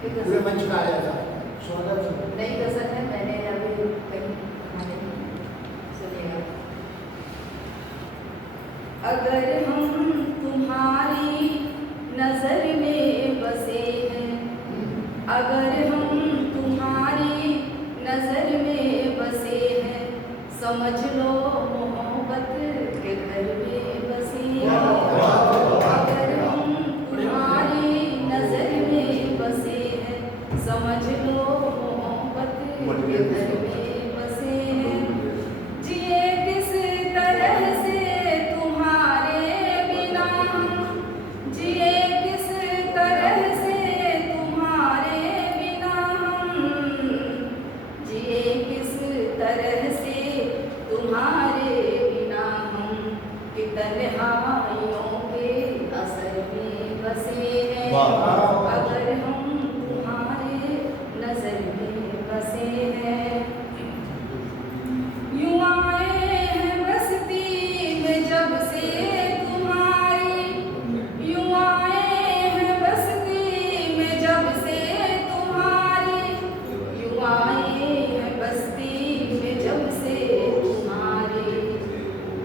पूरे मंच का आया था। स्वागत। नई गजल है, मैंने अभी कहीं सुनिएगा। अगर हम तुम्हारी नजर में बसे हैं, अगर हम तुम्हारी नजर में बसे हैं, समझ लो मोहब्बत के घर में बसे हैं। अगर हम तुम्हारी नजर में बसे हैं, समझ लो मोहब्बत के घर में बसे हैं। जिए किस तरह से तुम्हारे बिना, जिए किस तरह से तुम्हारे बिना हम, जिए किस तरह से तुम्हारे बिना हम, कि तन्हाइयों के असर में बसे हैं। अगर हम तुम्हारे नजर में बसे हैं, यूं आए हैं बस्ती में जब से तुम्हारी, यूं आए हैं बस्ती में जब से तुम्हारी, यूं आए हैं बस्ती में जब से तुम्हारी,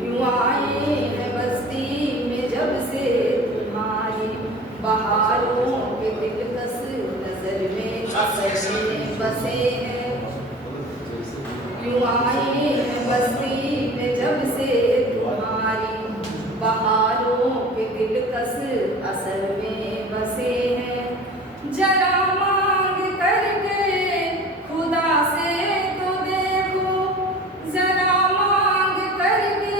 यूं आए हैं बस्ती में जब से तुम्हारी, बहारों के दिलकश नजर में असर में बसे हैं। यूं आए हैं बस्ती में जब से तुम्हारी, बहारों के दिलकश असर में बसे हैं। जरा मांग करके खुदा से तो देखो, जरा मांग करके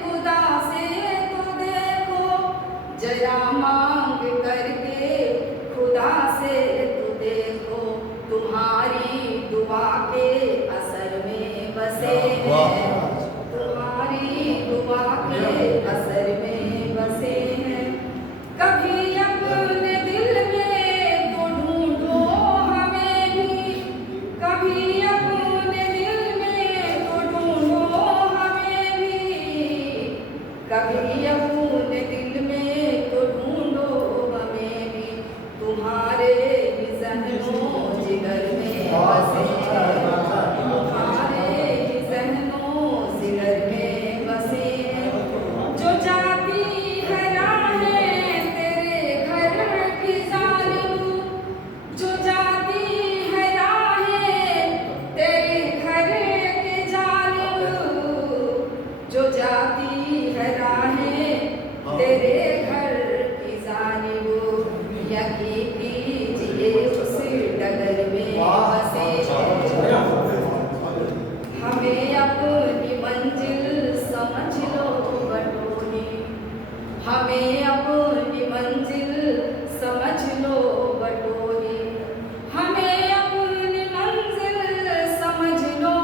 खुदा से तो देखो, जरा मांग करके खुदा से तो देखो, तुम्हारी दुआ के असर में बसे हैं। तुम्हारी दुआ के असर में बसे हैं। कभी अपने दिल में तो ढूंढो हमें भी, कभी अपने दिल में तो ढूंढो हमें भी, कभी अपने दिल में तो ढूंढो हमें भी, तुम्हारे ही ज़हनों जिगर में बसे हैं। तुम्हारे ही ज़हनों जिगर में बसे हैं। जो जाती है राहें तेरे घर की जानिब, जो जाती है राहें तेरे घर की जानिब, जो जाती है राहें तेरे घर की जानिब, यकीन कीजिए उस डगर में बसे हैं। हमें अपनी मंजिल समझ लो बटोही, हमें अपनी मंजिल समझ लो बटोही, हमें अपनी मंजिल समझ लो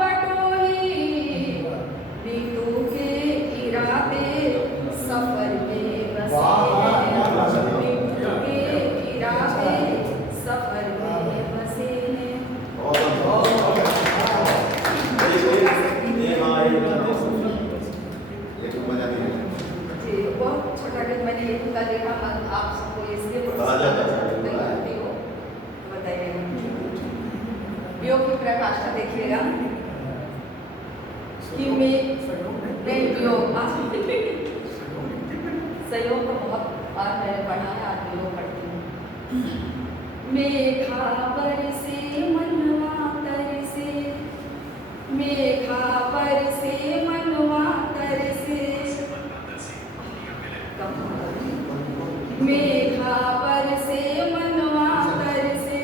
बटोही, नीतू के इरादे सफर में बसे हैं। नीतू के इरादे सफर में बसे हैं। जी, बहुत छोटा गीत मैंने लिखा देखा, आप सबको इसलिए करती हो, बताइए। वियोग की प्रकाष्ठा देखिएगा कि नहीं वियोग सहयोग को बहुत बार मैंने पढ़ा है, आज वियोग पढ़ती हूँ। मेघा बरसे मनवा तरसे, मेघा बरसे मनवा तरसे, मेघा बरसे मनवा तरसे,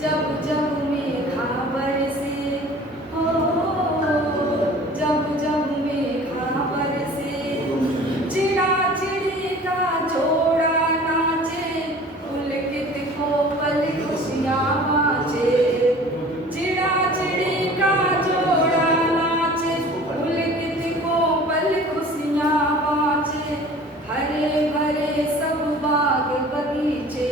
जब जब मेघा बरसे, हो जब जब मेघा बरसे, चिड़ा चिड़ी का जोड़ा नाचे, पुलकित कोपल खुशियाँ बाँचे, चिड़ा चिड़ी का जोड़ा नाचे, पुलकित कोपल खुशियाँ बाँचे, हरे भरे सब बाग बगीचे,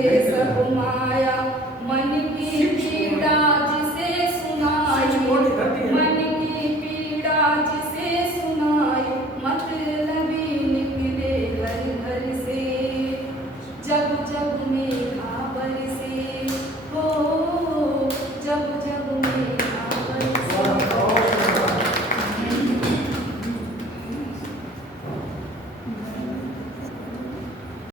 ये सब माया